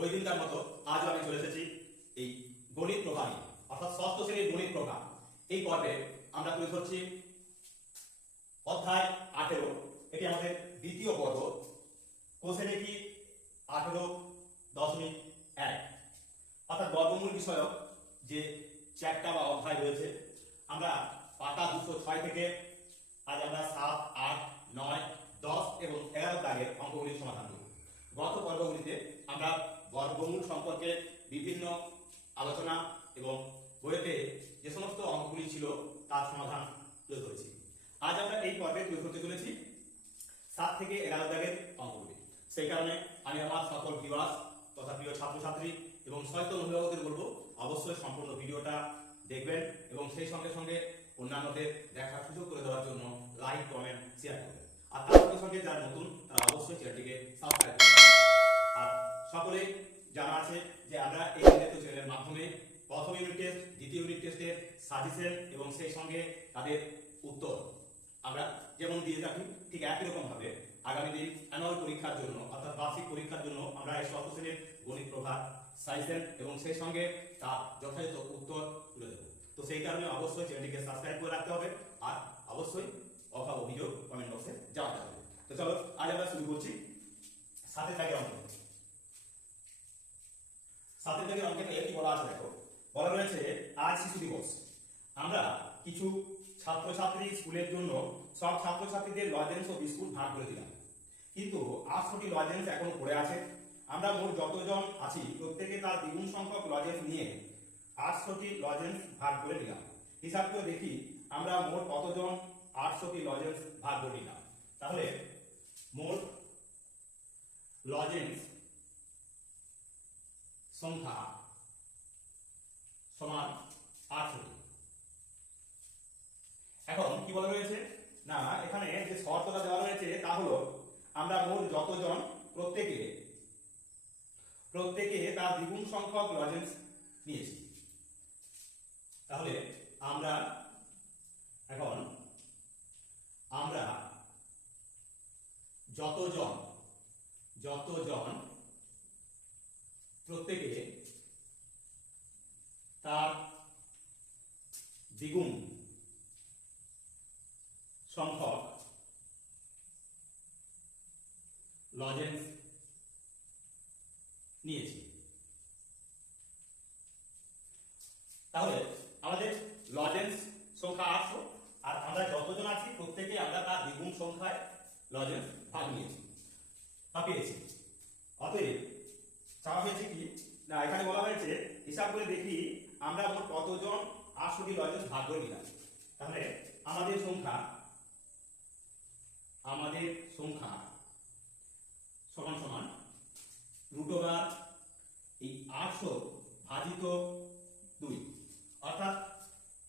ওই দিনকার মতো আজও আমি চলে এসেছি এই গণিত প্রভা নিয়ে, অর্থাৎ ষষ্ঠ শ্রেণীর গণিত প্রভা। এই পর্বে আমরা তুলে ধরছি অধ্যায় 18। এটি আমাদের দ্বিতীয় পর্ব, কোষে কি 18.1, অর্থাৎ বর্গমূল বিষয়ক যে চ্যাপ্টার বা অধ্যায় রয়েছে। আমরা পাতা 206 থেকে আজ আমরা 7, 8, 9, 10 এবং 11 দাগের অঙ্কগুলির সমাধান করব। গত পর্বগুলিতে আমরা বর্গমূল সম্পর্কে বিভিন্ন আলোচনা এবং বইতে যে সমস্ত অঙ্কগুলি ছিল তার সমাধান তুলে ধরেছি। আজ আমরা এই পর্বে তুলে ধরতে চলেছি 7 থেকে 11 দাগের অঙ্কগুলি। সেই কারণে আমি আমার সকল ভিউয়ার্স তথা প্রিয় ছাত্রছাত্রী এবং সচেতন অভিভাবকদের বলবো অবশ্যই সম্পূর্ণ ভিডিওটা দেখবেন এবং সেই সঙ্গে সঙ্গে অন্যান্যদের দেখার সুযোগ করে দেওয়ার জন্য লাইক, কমেন্ট, শেয়ার করবেন। আর তার সঙ্গে সঙ্গে যারা নতুন তারা অবশ্যই চ্যানেলটিকে সাবস্ক্রাইব করবেন। আর সকলেই জানা আছে যে আমরা এই চ্যানেলের মাধ্যমে প্রথম ইউনিট টেস্ট, দ্বিতীয় ইউনিট টেস্টের সাজেশন এবং সেই সঙ্গে তাদের উত্তর আমরা যেমন দিয়ে থাকি, ঠিক একই রকম ভাবে আগামী দিন অ্যানুয়াল পরীক্ষার জন্য অর্থাৎ বার্ষিক পরীক্ষার জন্য আমরা এই ষষ্ঠ শ্রেণীর গণিত প্রভা সাজেশন এবং সেই সঙ্গে তার যথাযথ উত্তর তুলে দেব। তো সেই কারণে অবশ্যই চ্যানেলটিকে সাবস্ক্রাইব করে রাখতে হবে আর অবশ্যই অভাব অভিযোগ কমেন্ট বক্সে জানাতে হবে। তো চলো আজ আমরা শুরু করছি 7 দাগের অঙ্ক। 7 দাগের অঙ্কে কি বলা আছে দেখো, বলা রয়েছে আজ শিশু দিবস। আমরা কিছু ছাত্রছাত্রী স্কুলের জন্য সব ছাত্রছাত্রীদের লজেন্স ও বিস্কুট ভাগ করে দিলাম, কিন্তু 800টি লজেন্স এখনো পড়ে আছে। আমরা মোট যতজন আছি প্রত্যেকে তার দ্বিগুণ সংখ্যক লজেন্স নিয়ে 800টি লজেন্স ভাগ করে নিলাম। হিসাব করে দেখি আমরা মোট কতজন 800টি লজেন্স ভাগ করে নিলাম। তাহলে মোট লজেন্স সংখ্যা সমান 800টি। এখন কি বলা রয়েছে না, এখানে যে শর্তটা দেওয়া রয়েছে তা হলো আমরা মোট যতজন প্রত্যেকে তার দ্বিগুণ সংখ্যক লজেন্স নিয়েছি। তাহলে আমরা যতজন প্রত্যেকে তার দ্বিগুণ সংখ্যক লজেন্স নিয়েছি। তাহলে আমাদের লজেন্স সংখ্যা 800 আর আমরা যতজন আছি প্রত্যেকে আমরা তার দ্বিগুণ সংখ্যায় লজেন্স ভাগ নিয়েছি বা পেয়েছি। অতএব চাওয়া হয়েছে কি না, এখানে বলা হয়েছে হিসাব করে দেখি আমরা মোট কতজন 800টি লজেন্স ভাগ করে নিলাম। তাহলে আমাদের সংখ্যা সমান সমান √ এই 800 ভাজিত 2, অর্থাৎ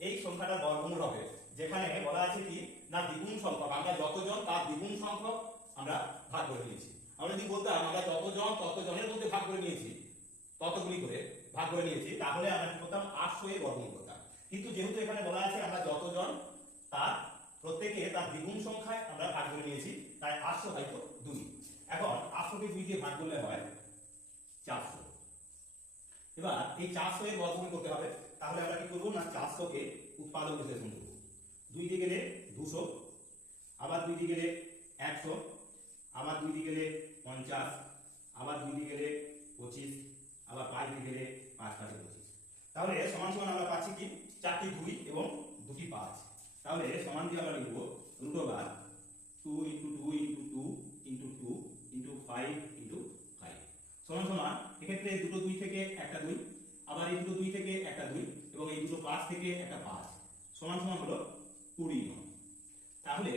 এই সংখ্যাটার বর্গমূল হবে। যেখানে বলা আছে কি না দ্বিগুণ সংখ্যক, আমরা যতজন তার দ্বিগুণ সংখ্যক আমরা ভাগ করে নিয়েছি। আমরা যদি বলতাম আমরা ততজনের মধ্যে ভাগ করে নিয়েছি, ততগুলি করে ভাগ করে নিয়েছি, তাহলে আমরা কি করতাম 800 এর বর্গমূল করতাম। কিন্তু যেহেতু এখানে বলা আছে আমরা যতজন তার প্রত্যেকে তার দ্বিগুণ সংখ্যায় আমরা ভাগ করে নিয়েছি, তাই 800/2। এখন 800কে 2 দিয়ে ভাগ করলে হয় 400। এবার এই 400 এর বর্গমূল করতে হবে। তাহলে আমরা কি করব না 400কে উৎপাদক বিশ্লেষণ করব। 2 দিয়ে গেলে 200, আবার 2 দিয়ে গেলে 100, আবার 2 দিয়ে গেলে 50, আবার 2 দিয়ে গেলে 25, আবার 5 দিয়ে গেলে 5 × 25। তাহলে সমান সমান আমরা পাচ্ছি কি 4টি 2 এবং 2টি 5। তাহলে সমান দিয়ে আমরা লিখব √2 × 2 × 2 × 2 × 2 × 5 × 5 সমান সমান এক্ষেত্রে দুটো 2 থেকে একটা 2, আবার এই দুটো 2 থেকে একটা 2 এবং এই দুটো 5 থেকে একটা 5 সমান সমান হলো 20 জন। তাহলে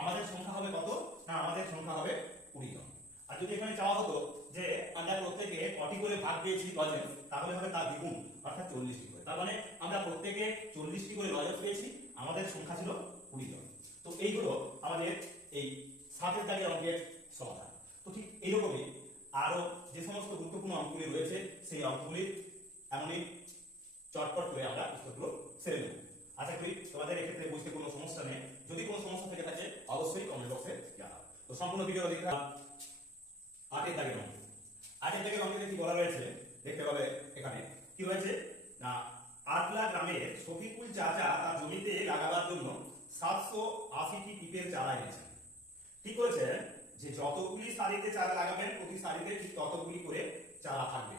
আমাদের সংখ্যা হবে কত না, আমাদের সংখ্যা হবে 20 জন। আর যদি এখানে চাওয়া হতো যে আমরা প্রত্যেকে কটি করে ভাগ পেয়েছি লজেন্স, তাহলে হবে তার দ্বিগুণ অর্থাৎ 40টি করে। তার মানে আমরা প্রত্যেকে 40টি করে লজেন্স পেয়েছি, আমাদের সংখ্যা ছিল 20 জন। তো এই হলো আমাদের এই 7 দাগের অঙ্কের সমাধান। তো ঠিক এইরকমই আরো যে সমস্ত গুরুত্বপূর্ণ অঙ্কগুলি রয়েছে সেই অঙ্কগুলি এমনই চটপট করে আমরা উত্তরগুলো সেরে নেব। আশা করি তোমাদের এক্ষেত্রে বুঝতে কোনো সমস্যা নেই। যদি কোনো সমস্যা থেকে থাকে অবশ্যই কমেন্ট বক্সে জানাও। তো সম্পূর্ণ ভিডিও দেখলাম 8 দাগের অঙ্ক। আজের থেকে অঙ্কে কি বলা রয়েছে দেখতে পাবে এখানে কি রয়েছে না আটলা গ্রামের শফিকুল চাচা তার জমিতে লাগাবার জন্য 780টি পিপের চারা এনেছেন। ঠিক করেছে যে যতগুলি সারিতে চারা লাগাবেন প্রতি সারিতে ঠিক ততগুলি করে চারা থাকবে,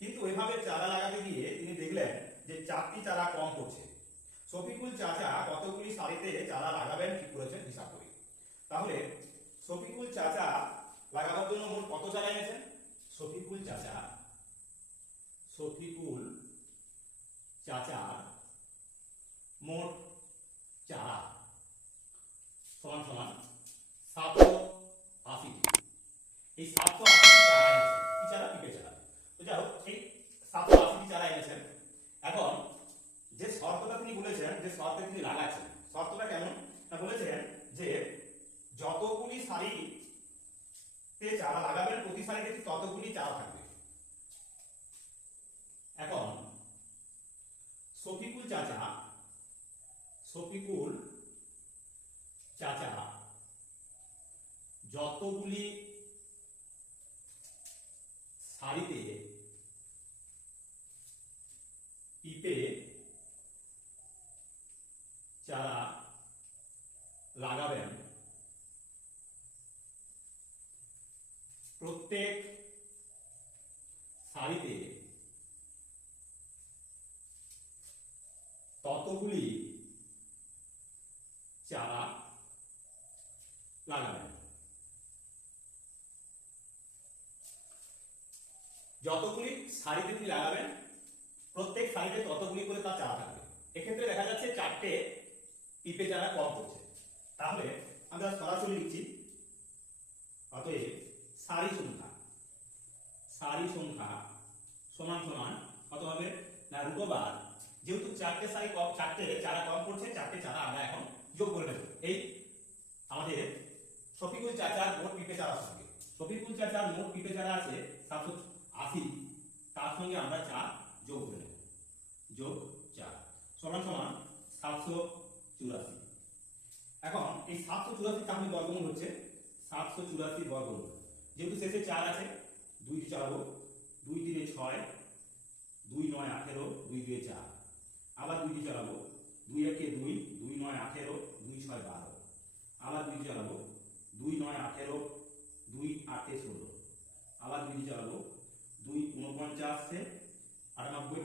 কিন্তু এভাবে চারা লাগাতে গিয়ে তিনি দেখলেন যে 4টি চারা কম পড়ছে। শফিকুল চাচা কতগুলি সারিতে চারা লাগাবেন ঠিক করেছেন হিসাব করে। তাহলে শফিকুল চাচা লাগাবার জন্য মোট কত চারা এনেছেন? শফিকুল চাচার মোট চারা সমান সমান 780। এই 780 চারা এনেছেন কি চারা? পিপে চারা। তো যাই হোক এই 780 চারা এনেছেন। এখন যে শর্তটা তিনি বলেছেন, যে শর্তে তিনি লাগাচ্ছেন, শর্তটা কেমন না বলেছেন যে যতগুলি সারিতে চারা লাগাবেন প্রতি সারিতে ততগুলি চারা থাকবে। এখন শফিকুল চাচা যতগুলি সারিতে পিপে চারা লাগাবেন প্রত্যেক সারিতে ততগুলি চারা লাগাবেন। যতগুলি সারিতে তিনি লাগাবেন প্রত্যেক সারিতে ততগুলি করে তার চারা থাকবে। এক্ষেত্রে দেখা যাচ্ছে 4টে পিপে চারা কম পড়ছে, তাহলে আমরা সরাসরি লিখছি অতএব সারি সংখ্যা সমান সমান কত হবে না √, যেহেতু 4টে সারি কম, 4টে চারা কম পড়ছে, 4টে চারা আমরা এখন যোগ করে নেব এই আমাদের শফিকুল চাচার মোট পিপে চারা সঙ্গে। শফিকুল চাচার মোট পিপে চারা আছে 780, তার সঙ্গে আমরা 4 যোগ করে নেব, যোগ 4 সমান সমান 784। এখন এই 784 তাহলে বর্গমূল হচ্ছে 784 বর্গমূল, যেহেতু শেষে 4 আছে 2 দিয়ে চালাবো, 2 3 6, 2 9 18, 2 2 4, আবার 2 দিয়ে চালাবো, 2 1 2, 2 9 18, 2 6 12, আবার 2 দিয়ে চালাবো, 2 9 18, 2 8 16, আবার 2 দিয়ে চালাবো, 2 49 से 98,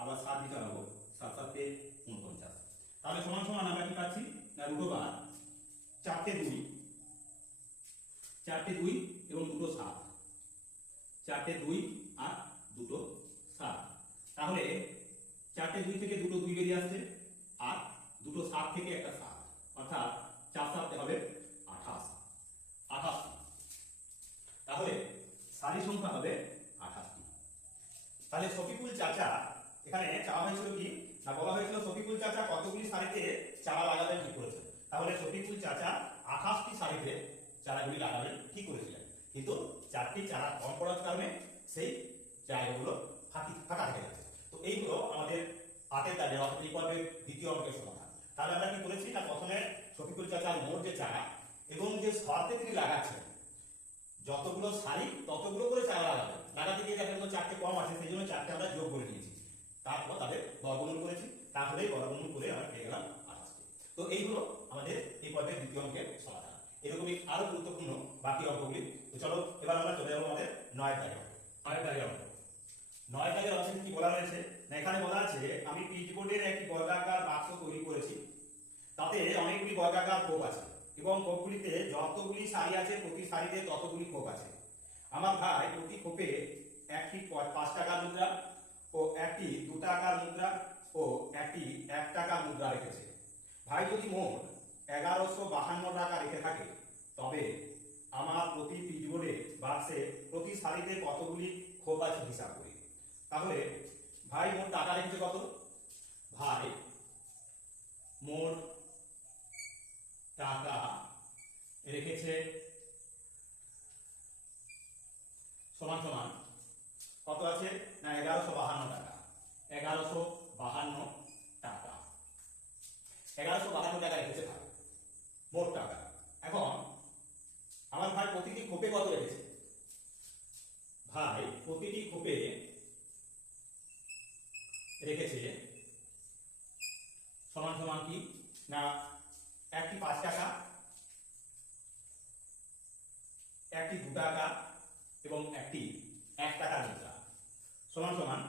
আবার 7 দিয়ে চালাবো, 7 7 49। তাহলে সমান সমান আমরা কি পাচ্ছি না √, 4টে 2 এবং 2টো 7, 4টে 2 আর 2টো 7। তাহলে 4টে 2 থেকে 2টো 2 বেরিয়ে আসছে আর 2টো 7 থেকে একটা 7, অর্থাৎ 4 7 হবে 28। তাহলে সারি সংখ্যা হবে 28। তাহলে শফিকুল চাচা এখানে চাওয়া হয়েছিল কি না বলা হয়েছিল শফিকুল চাচা কতগুলি সারিতে চারা লাগাবেন ঠিক করেছেন। তাহলে শফিকুল চাচা 28টি সারিতে চারাগুলি লাগাবেন ঠিক করেছিলেন, কিন্তু 4টি চারা কম পড়ার কারণে সেই জায়গাগুলো ফাঁকা থেকে গেছে। তো এইগুলো আমাদের 8এর দাগে অর্থাৎ এই পর্বের দ্বিতীয় অঙ্কের সমাধান। তাহলে আমরা কি করেছি না প্রথমে শফিকুল চাচার মোট যে চারা এবং যে শর্তে তিনি লাগাচ্ছেন যতগুলো সারি ততগুলো করে চারা লাগাবেন, লাগাতে গিয়ে দেখেন তো 4টে কম আছে, সেই জন্য 4টে আমরা যোগ করে নিয়েছি, তারপর তাদের বর্গমূল করেছি, তাহলে বর্গমূল করে আমরা পেয়ে গেলাম 28। তো এইগুলো আমাদের এই পর্বের দ্বিতীয় অঙ্কের সমাধান। এরকমই আরো গুরুত্বপূর্ণ বাকি অঙ্কগুলি। তো চলো এবার আমরা চলে যাবো আমাদের 9এর দাগের অঙ্ক। 9এর দাগের অঙ্ক 9এর দাগের অঙ্কে কি বলা রয়েছে না এখানে বলা আছে আমি পিচবোর্ডের একটি বর্গাকার বাক্স তৈরি করেছি, তাতে অনেকগুলি বর্গাকার কোপ আছে এবং কোপগুলিতে যতগুলি সারি আছে প্রতি সারিতে ততগুলি কোপ আছে। আমার ভাই প্রতি কোপে একটি 5 টাকার মুদ্রা ও একটি 2 টাকার মুদ্রা ও একটি 1 টাকার মুদ্রা রেখেছে। ভাই যদি মোট 1152 টাকা রেখে থাকে তবে আমার প্রতি পিচবোর্ডে বাক্সে প্রতি সারিতে কতগুলি খোপ আছে হিসাব করি। তাহলে ভাই মোট টাকা রেখেছে কত? ভাই মোট টাকা রেখেছে সমান সমান কত আছে না 1152 টাকা। 1152 টাকা 1152 টাকা রেখেছে ভাই মোট টাকা। এখন আমার ভাই প্রতিটি খোপে কত রেখেছে? ভাই সমান কি না একটি 5 টাকা, একটি 2 টাকা এবং একটি 1 টাকার মুদ্রা সমান সমান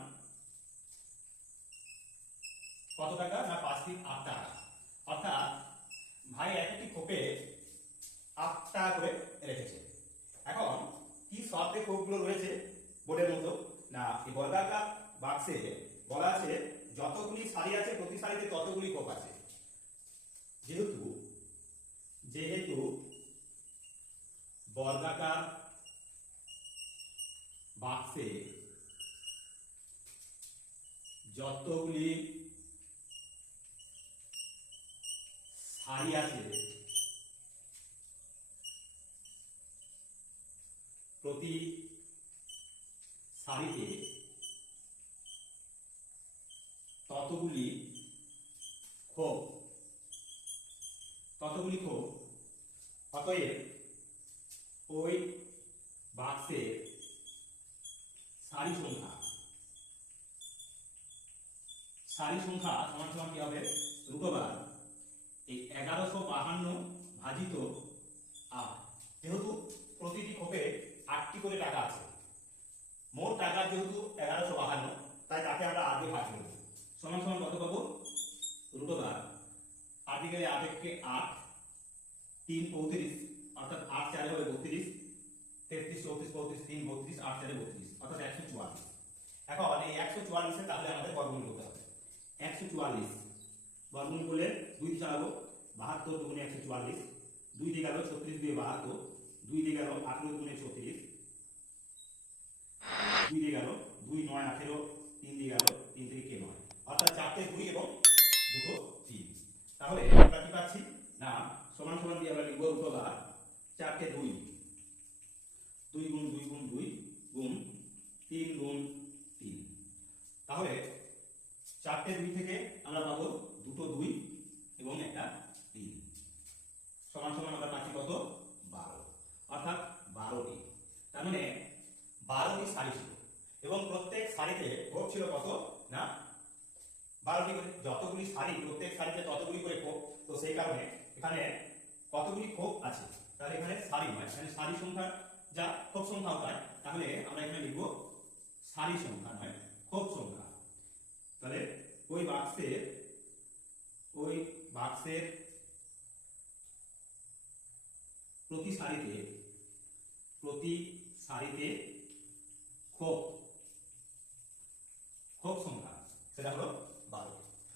কত টাকা না 5 × 8 টাকা। অর্থাৎ ভাই এক একটি খোপে 8 টাকা করে রেখেছে। এখন কি শর্তে খোপগুলো রয়েছে বোর্ডের মতো না এই বর্গাকার বাক্সে বলা আছে যতগুলি সারি আছে প্রতি সারিতে ততগুলি খোপ আছে। যেহেতু বর্গাকার বাক্সে যতগুলি সারি আছে প্রতি সারিতে ততগুলি খোপ অতএব ওই বাক্সের সারি সংখ্যা সমান সমান কি হবে √, এই 1152 ভাজিত 8। যেহেতু প্রতিটি খোপে 8টি করে টাকা আছে, মোট টাকা যেহেতু 1152, তাই তাকে আমরা 8 দিয়ে ভাগ করব। সমান সমান কত পাবো √, 8 দিকে 8 কে 8, 3 35, অর্থাৎ 8 4 হবে 32, 33 34 35 3 32, 8 4 32, অর্থাৎ 144। এখন এই 144 এর তাহলে আমাদের বর্গমূল করতে হবে। 144 বর্গমূল করলে 2 দিয়ে চালাবো, 72 × 144, 2 দিয়ে গেল 36 দিয়ে 72, 2 দিয়ে গেল 18 × 36, 2 দিয়ে গেল 2 9 18, 3 দিয়ে গেল 3 থেকে কে 9, অর্থাৎ 4টে 2 এবং 2টো 3। তাহলে আমরা কি পাচ্ছি না সমান সমান দিয়ে আমরা লিখব √, 4টে 2, 2 × 2 × 2 গুণ 3 × 3। তাহলে 4টে 2 থেকে আমরা পাবো 2টো 2 এবং একটা 3 সমান সমান আমরা পাচ্ছি কত 12, অর্থাৎ 12টি। তার মানে 12টি সারি ছিল এবং প্রত্যেক সারিতে খোপ ছিল কত না 12টি করে। যতগুলি সারি প্রত্যেক সারিতে ততগুলি করে খোপ, তো সেই কারণে এখানে কতগুলি খোপ আছে তাহলে এখানে সারি নয়, এখানে সারি সংখ্যা যা খোপ সংখ্যা হয়, তাহলে আমরা এখানে লিখব সারি সংখ্যা নয় খোপ সংখ্যা। তাহলে ওই বাক্সের প্রতি সারিতে খোপ সংখ্যা সেটা হলো 12।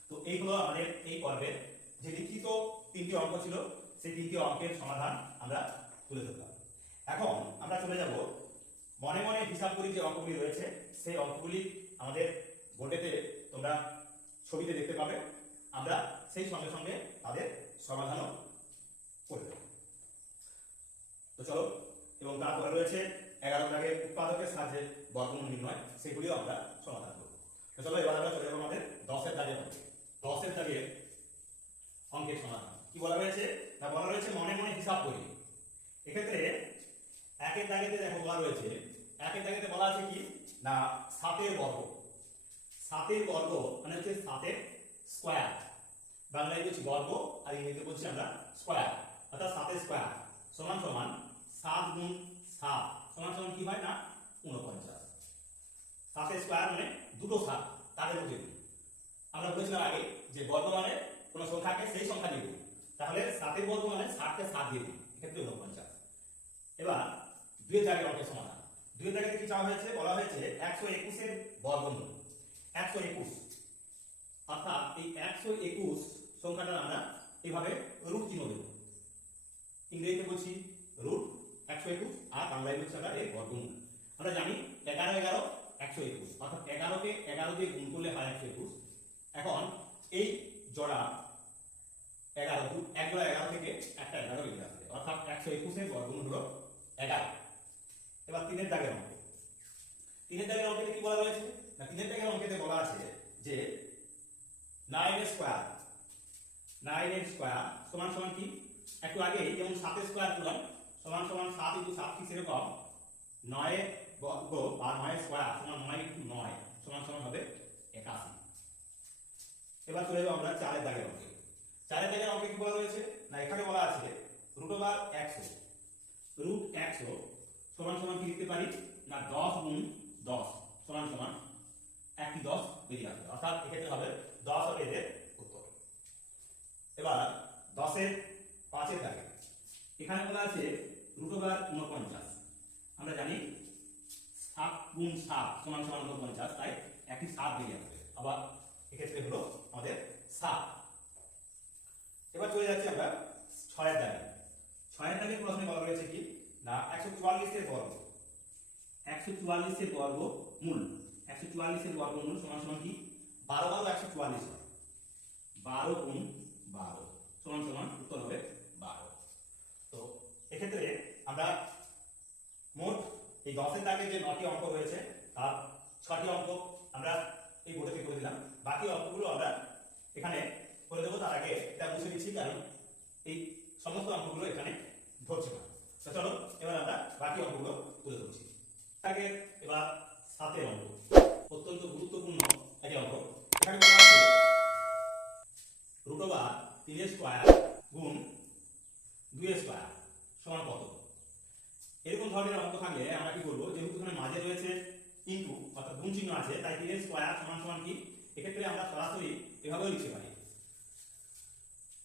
তো এই হলো আমাদের এই পর্বের যে লিখিত 3টি অঙ্ক ছিল, সেই 3টি অঙ্কের সমাধান আমরা তুলে ধরলাম। এখন আমরা চলে যাব মনে মনে হিসাব করি যে অঙ্কগুলি রয়েছে, সেই অঙ্কগুলি আমাদের বোর্ডেতে তোমরা ছবিতে দেখতে পাবে, আমরা সেই সঙ্গে সঙ্গে তাদের সমাধানও করে দেব। তো চলো, এবং তারপরে রয়েছে 11 দাগের উৎপাদকের সাহায্যে বর্গমূল নির্ণয়, সেগুলিও আমরা সমাধান করব। তো চলো এবার আমরা চলে যাবো আমাদের 10 দাগের অঙ্কে। 10 দাগের অঙ্কের সমাধান কি বলা রয়েছে না বলা রয়েছে মনে মনে হিসাব করি। এক্ষেত্রে 1 দাগেতে দেখো বলা রয়েছে, 1 দাগেতে বলা আছে কি না 7 বর্গ। 7 বর্গ মানে হচ্ছে 7 স্কয়ার, বাংলায় বলছি বর্গ আর ইংরেজিতে বলছি আমরা স্কয়ার, অর্থাৎ 7 স্কয়ার সমান সমান 7 × 7 সমান সমান কি হয় না 49। 7 স্কয়ার মানে দুটো 7 তাদের মধ্যে আমরা বলেছিলাম আগে যে বর্গ মানে কোন সংখ্যাকে সেই সংখ্যা দিয়ে, তাহলে 7 বর্গ মানে 7 কে 7 দিয়ে দিই, এক্ষেত্রে 49। এবার 2 দাগের অঙ্কের সমাধান। 2 দাগেতে কি চাওয়া হয়েছে, বলা হয়েছে 121 এর বর্গমূল। 121 অর্থাৎ এই 121 সংখ্যাটা আমরা এইভাবে রুট চিহ্ন দেব, ইংরেজিতে বলছি রুট 121 আর বাংলায় বলছি আমরা এর বর্গমূল। আমরা জানি 11 11 121, অর্থাৎ 11 কে 11 দিয়ে গুণ করলে হয় 121। এখন এই জোড়া 11 এক জোড়া 11 থেকে একটা 11 লিখে আসবে, অর্থাৎ 121 এর বর্গমূল হলো 11। এবার 3 দাগের অঙ্ক। 3 দাগের অঙ্কে কি বলা হয়েছে না 3 দাগের অঙ্কেতে বলা আছে যে 9 স্কয়ার সমান সমান কি একটু আগে যেমন 7 স্কয়ার করলাম সমান সমান 7 × 7 কি সেরকম 9 বর্গ বা 9 স্কয়ার সমান 9 × 9 সমান সমান হবে 81। এবার চলে যাব আমরা 4 দাগের অঙ্কে। 4 এর জায়গায় অঙ্কে কি বলা রয়েছে না এখানে বলা আছে √100 √100 সমান সমান কি লিখতে পারি না 10 গুণ 10 সমান সমান একটি 10 বেরিয়ে আসবে, অর্থাৎ এক্ষেত্রে হবে 10 হবে এর উত্তর। এবার 10 এর 5 এর দাগে এখানে বলা আছে √49, আমরা জানি 7 গুণ 7 সমান সমান 49, তাই একটি 7 বেরিয়ে আসবে, আবার এক্ষেত্রে হলো আমাদের 7। এবার চলে যাচ্ছি আমরা 6 এর দাগে। 6 এর দাগে প্রশ্নে বলা রয়েছে কি না 144 এর বর্গ, 144 এর বর্গমূল, 144 এর বর্গমূল সমান সমান কি 12 12 144 হয়, 12 গুণ 12 সমান সমান উত্তর হবে 12। তো এক্ষেত্রে আমরা মোট এই 10 এর দাগে যে 9টি অঙ্ক রয়েছে তার 6টি অঙ্ক আমরা এই বোর্ডে করে দিলাম, বাকি অঙ্কগুলো আমরা এখানে করে দেবো। তার আগে এটা মুছে দিচ্ছি কারণ এই সমস্ত অঙ্কগুলো এখানে ধরছে না। তো চলো এবার আমরা বাকি অঙ্কগুলো তুলে ধরছি। আগে এবার 7 এর অঙ্ক, অত্যন্ত গুরুত্বপূর্ণ একটি অঙ্ক। এখানে বলা আছে √3 স্কয়ার গুণ 2 স্কয়ার সমান কত। এরকম ধরনের অঙ্ক থাকলে আমরা কি করব, যেহেতু এখানে মাঝে রয়েছে ইনটু অর্থাৎ গুণ চিহ্ন আছে, তাই 3 স্কয়ার সমান সমান কি এক্ষেত্রে আমরা সরাসরি এভাবেও লিখতে পারি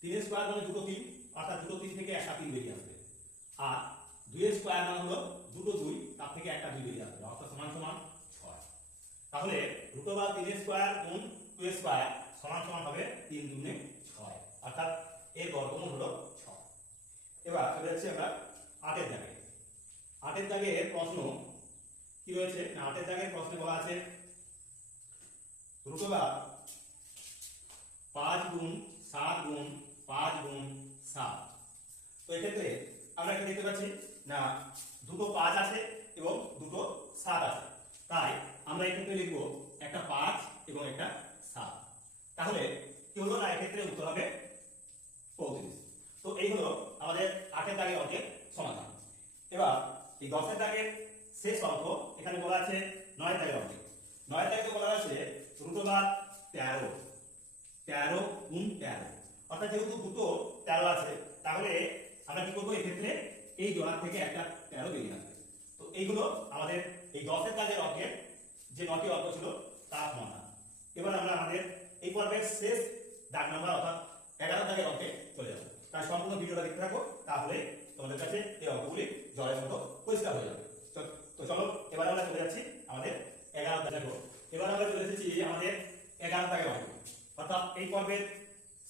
3 স্কয়ার মানে দুটো 3, অর্থাৎ দুটো 3 থেকে একটা 3 বেরিয়ে আসবে, আর 2 স্কয়ার মানে হলো দুটো 2 তার থেকে একটা 2 বেরিয়ে আসবে, অর্থাৎ সমান সমান 6। তাহলে √3 স্কয়ার গুণ 2 স্কয়ার সমান সমান হবে 3 দুগুণে 6, অর্থাৎ এর বর্গমূল হলো 6। এবার চলে যাচ্ছি আমরা 8 এর দাগে। 8 এর দাগে প্রশ্ন কি রয়েছে না 8 এর দাগের প্রশ্নে বলা আছে √5 গুণ 7 গুণ 5 গুণ 7। তো এক্ষেত্রে আমরা কি দেখতে পাচ্ছি না দুটো 5 আছে এবং দুটো 7 আছে, তাই আমরা এক্ষেত্রে লিখব একটা 5 এবং একটা 7। তাহলে কি হলো না এক্ষেত্রে উত্তর হবে 35। তো এই হলো আমাদের 8 এর দাগের অঙ্কের সমাধান। এবার এই 10 এর দাগের শেষ অঙ্ক এখানে বলা আছে 9 এর দাগের অঙ্কে। 9 এর দাগে বলা আছে √13 13 গুণ 13, অর্থাৎ যেহেতু দুটো 13 আছে তাহলে আমরা কি করব এক্ষেত্রে এই জোড়া থেকে একটা 13 বেরিয়ে আসবে। তো এইগুলো আমাদের এই 10 এর দাগের অঙ্কের যে 9টি অঙ্ক ছিল তার সমাধান। এবার আমরা আমাদের এই পর্বের শেষ দাগ নাম্বার অর্থাৎ 11 দাগের অঙ্কে চলে যাব। তাই সম্পূর্ণ ভিডিওটা দেখতে থাকো, তাহলে তোমাদের কাছে এই অঙ্কগুলি জলের মতো পরিষ্কার হয়ে যাবে। তো চলো এবার আমরা চলে যাচ্ছি আমাদের 11 দাগে। এবার আমরা চলে এসেছি আমাদের 11 দাগের অঙ্ক, অর্থাৎ এই পর্বের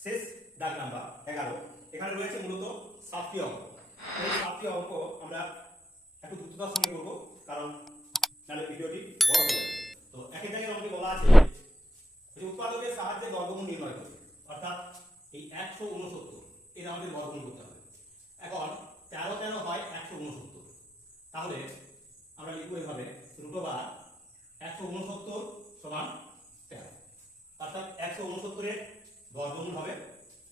শেষ দাগ নাম্বার 11। এখানে রয়েছে মূলত 7টি অঙ্ক। এই 7টি অঙ্ক আমরা একটু দ্রুততার সঙ্গে করব কারণ নাহলে ভিডিওটি বড় হয়ে যাবে। তো একের দাগের অঙ্কে বলা আছে যে উৎপাদকের সাহায্যে বর্গমূল নির্ণয় করবে, অর্থাৎ এই 169 এর আমাদের বর্গমূল করতে হবে। এখন 13 13 হয় 169, তাহলে আমরা লিখব এইভাবে √169 সমান 13, অর্থাৎ 169 এর বর্গমূল হবে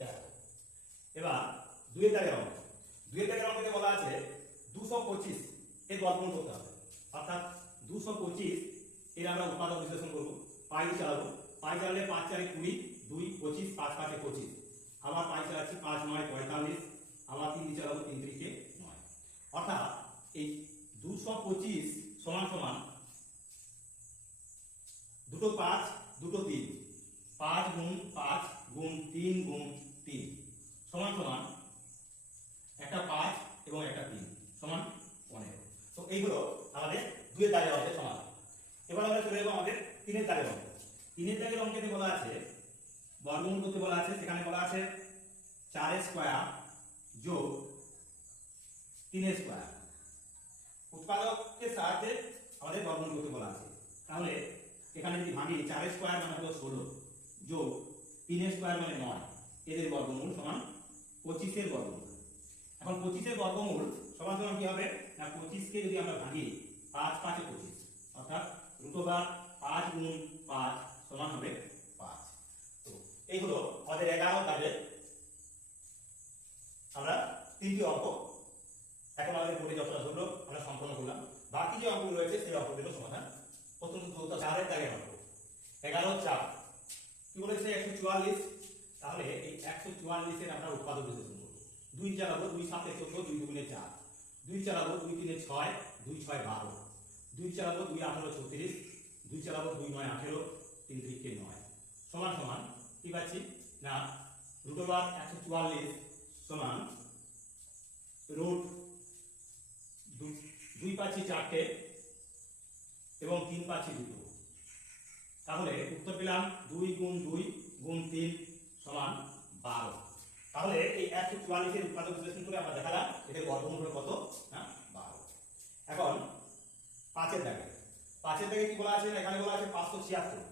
13। এবার 2 এর দাগের অঙ্ক। 2 এর দাগের অঙ্কে বলা আছে 225 এর বর্গমূল করতে হবে, অর্থাৎ 225 এর আমরা উৎপাদক বিশ্লেষণ করব। পাই চালাবো, পাই চালালে 5 4 20, 2 25, 5 5 25, আবার পাই চালাচ্ছি 5 9 45, আবার 3 দিয়ে চালাবো 3 3 9, অর্থাৎ এই 225 সমান সমান দুটো 5 দুটো 3, 5 গুণ 5 গুণ 3 গুণ 3 সমান সমান একটা 5 এবং একটা 3 সমান 15। তো এইগুলো আমাদের 2 এর দাগের অঙ্কের সমাধান। এবার আমরা চলে যাব আমাদের 3 এর দাগের অঙ্ক। 3 এর দাগের অঙ্কেতে বলা আছে বর্গমূল করতে বলা আছে, সেখানে বলা আছে 4 স্কয়ার যোগ 3 স্কয়ার। উৎপাদকের সাহায্যে আমাদের বর্গমূল করতে বলা আছে, তাহলে এখানে যদি ভাঙি 4 স্কয়ার মানে হলো 16 যোগ 3 স্কয়ার মানে 9, এদের বর্গমূল সমান 25 এর বর্গমূল। এখন 25 এর বর্গমূল সমান সমান কি হবে না 25 কে যদি আমরা ভাঙি 5 5 এ 25, অর্থাৎ √5 গুণ 5 সমান হবে 5। তো এই হলো আমাদের 11 দাগের আমরা 3টি অঙ্ক এখন আমাদের বোর্ডে যতটা ধরলো আমরা সম্পন্ন করলাম। বাকি যে অঙ্কগুলো রয়েছে সেই অঙ্কগুলোর সমাধান অত্যন্ত দ্রুত। 4 এর দাগের অঙ্ক 11 4 কি বলেছে 144, তাহলে এই 144 এর আমরা উৎপাদক বিশ্লেষণ করব। 2 চালাবো 2 7 14 2 2 4, 2 চালাবো 2 3 6, 2 6 12, 2 চালাবো 2 18 36, 2 চালাবো 2 9 18, 3 3 9 সমান সমান কি পাচ্ছি না √144 সমান রুট 2 পাচ্ছি 4টে এবং 3 পাচ্ছি 2। তাহলে উত্তর পেলাম 2 গুণ 2 গুণ 3 সমান 12। তাহলে এই 144 এর উৎপাদক বিশ্লেষণ করে আমরা দেখালাম এদের বর্গমূল হলো কত না 12। এখন 5 এর দাগে কি বলা আছে এখানে বলা আছে 576।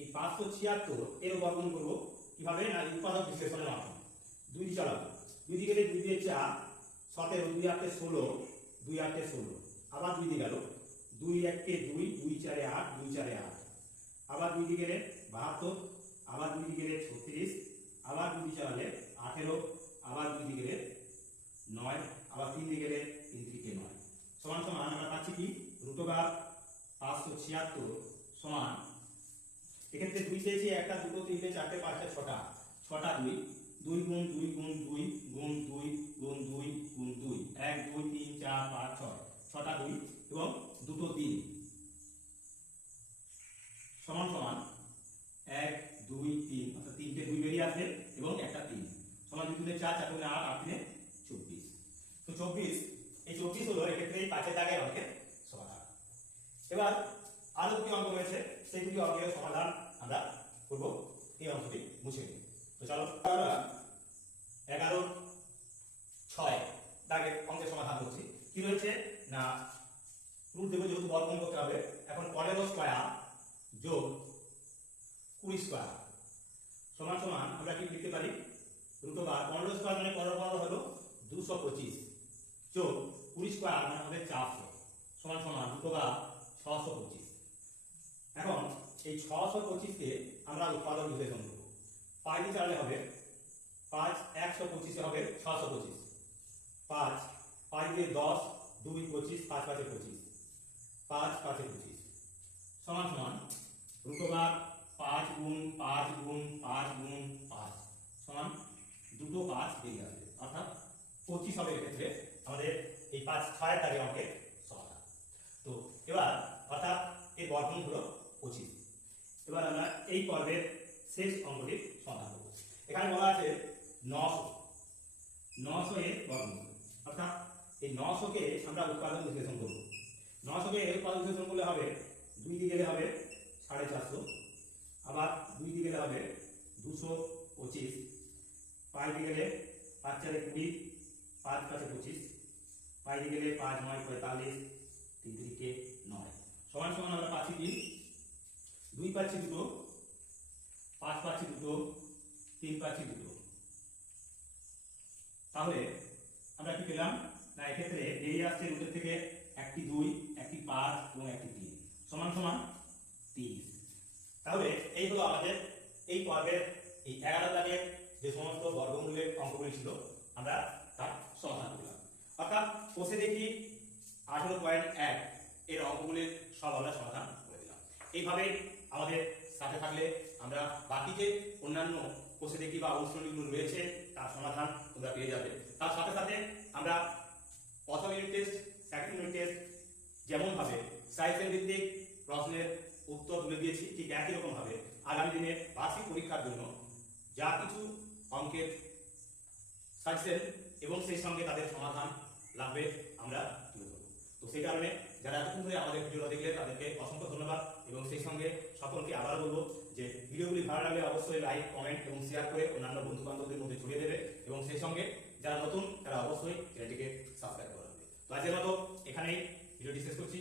এই 576 এর বর্গমূল করব কিভাবে না উৎপাদক বিশ্লেষণের মাধ্যমে। 2 চালাবো 2 দিয়ে গেলে 2 দিয়ে 4 17 2 8 16 2 8 16 আবার 2 দিয়ে গেল 2 1 2 2 4 8 2 4 8 আবার 2 দিয়ে গেলে 72 আবার 2 দিয়ে গেলে 36 আবার 2 দিয়ে চালালে 18 আবার 2 দিয়ে গেলে 9 আবার 3 দিয়ে গেলে 3 3 9 সমান সমান আমরা পাচ্ছি কি √576 সমান এক্ষেত্রে 2 চেয়েছি 1 2 3 4 5 6টা 2 2 গুণ 2 গুণ 2 গুণ 2 গুণ 2 গুণ 2 1 2 3 4 5 6 6টা 2 এবং দুটো 3 সমান সমান 1 2 3 অর্থাৎ 3টে 2 বেরিয়ে আসবে এবং একটা 3 সমান 2 4 4 8 8 3 24। তো 24 এই 24 হলো এক্ষেত্রে এই 5 এর দাগের অঙ্কের সমাধান। এবার আরো দুটি অঙ্ক রয়েছে সেই দুটি অঙ্কের সমাধান আমরা করব এই অঙ্কটি মুছে নিয়ে। তো চলো আমরা 11/6 দাগের অঙ্কের সমাধান করছি। কি রয়েছে না রুট দেব যেহেতু বর্গমূল করতে হবে। এখন 15 স্কয়ার যোগ 20 স্কয়ার সমান সমান আমরা কি লিখতে পারি √15 স্কয়ার মানে 15 15 হলো 225 যোগ 20 স্কয়ার মানে হবে 400 সমান সমান √625। এখন এই 625 কে আমরা উৎপাদক বিশ্লেষণ করব। 5 দিয়ে চালালে হবে 5 125 হবে 625 5 5 দিয়ে 10 2 25 5 5 25 5 5 25 সমান সমান √5 গুণ 5 গুণ 5 গুণ 5 সমান দুটো 5 বেরিয়ে আসবে অর্থাৎ 25 হবে এক্ষেত্রে আমাদের এই 5 6 দাগের অঙ্কের সমাধান। তো এবার অর্থাৎ এর বর্গমূল হলো 25। এবার আমরা এই পর্বের শেষ অঙ্কটির সমাধান করব। এখানে বলা আছে 900 এর বর্গমূল অর্থাৎ এই 900 কে আমরা উৎপাদক বিশ্লেষণ করব। 900 কে উৎপাদক বিশ্লেষণ করলে হবে 2 দিয়ে গেলে হবে 450 আবার 2 দিয়ে গেলে হবে 225 5 দিয়ে গেলে 5 4 20 5 5 25 5 দিয়ে গেলে 5 9 45 3 3 9 সমান সমান আমরা পাচ্ছি কি 2 পাচ্ছি দুটো 5 পাচ্ছি দুটো 3 পাচ্ছি দুটো। তাহলে আমরা কি পেলাম না এক্ষেত্রে বেরিয়ে আসছে রুটের থেকে একটি 2 একটি 5 এবং একটি 3 সমান সমান 30। তাহলে এই হলো আমাদের এই পর্বের এই 11 দাগের যে সমস্ত বর্গমূলের অঙ্কগুলি ছিল আমরা তার সমাধান করলাম। অর্থাৎ কোষে দেখি 18.1 এর অঙ্কগুলির সব আমরা সমাধান করে দিলাম। এইভাবে আমাদের সাথে থাকলে আমরা বাকি যে অন্যান্য কোষে দেখি বা অনুশীলনীগুলো রয়েছে তার সমাধান তোমরা পেয়ে যাবে। তার সাথে সাথে আমরা প্রথম unit test second unit test যেমন ভাবে সায়েন্সের ভিত্তিক প্রশ্নের উত্তর তুলে দিয়েছি ঠিক একই রকম ভাবে আগামী দিনে বার্ষিক পরীক্ষার জন্য যা কিছু অঙ্কের সাজেশন এবং সেই সঙ্গে তাদের সমাধান লাগবে আমরা তুলে ধরব। তো সেই কারণে যারা এতক্ষণ ধরে আমাদের ভিডিওটা দেখলে তাদেরকে অসংখ্য ধন্যবাদ এবং সেই সঙ্গে সকলকে আবারও বলবো যে ভিডিওগুলি ভালো লাগলে অবশ্যই লাইক কমেন্ট এবং শেয়ার করে অন্যান্য বন্ধু বান্ধবদের মধ্যে ছড়িয়ে দেবে এবং সেই সঙ্গে যারা নতুন তারা অবশ্যই চ্যানেলটিকে সাবস্ক্রাইব করে রাখবে। তো আজকের মতো এখানেই ভিডিওটি শেষ করছি।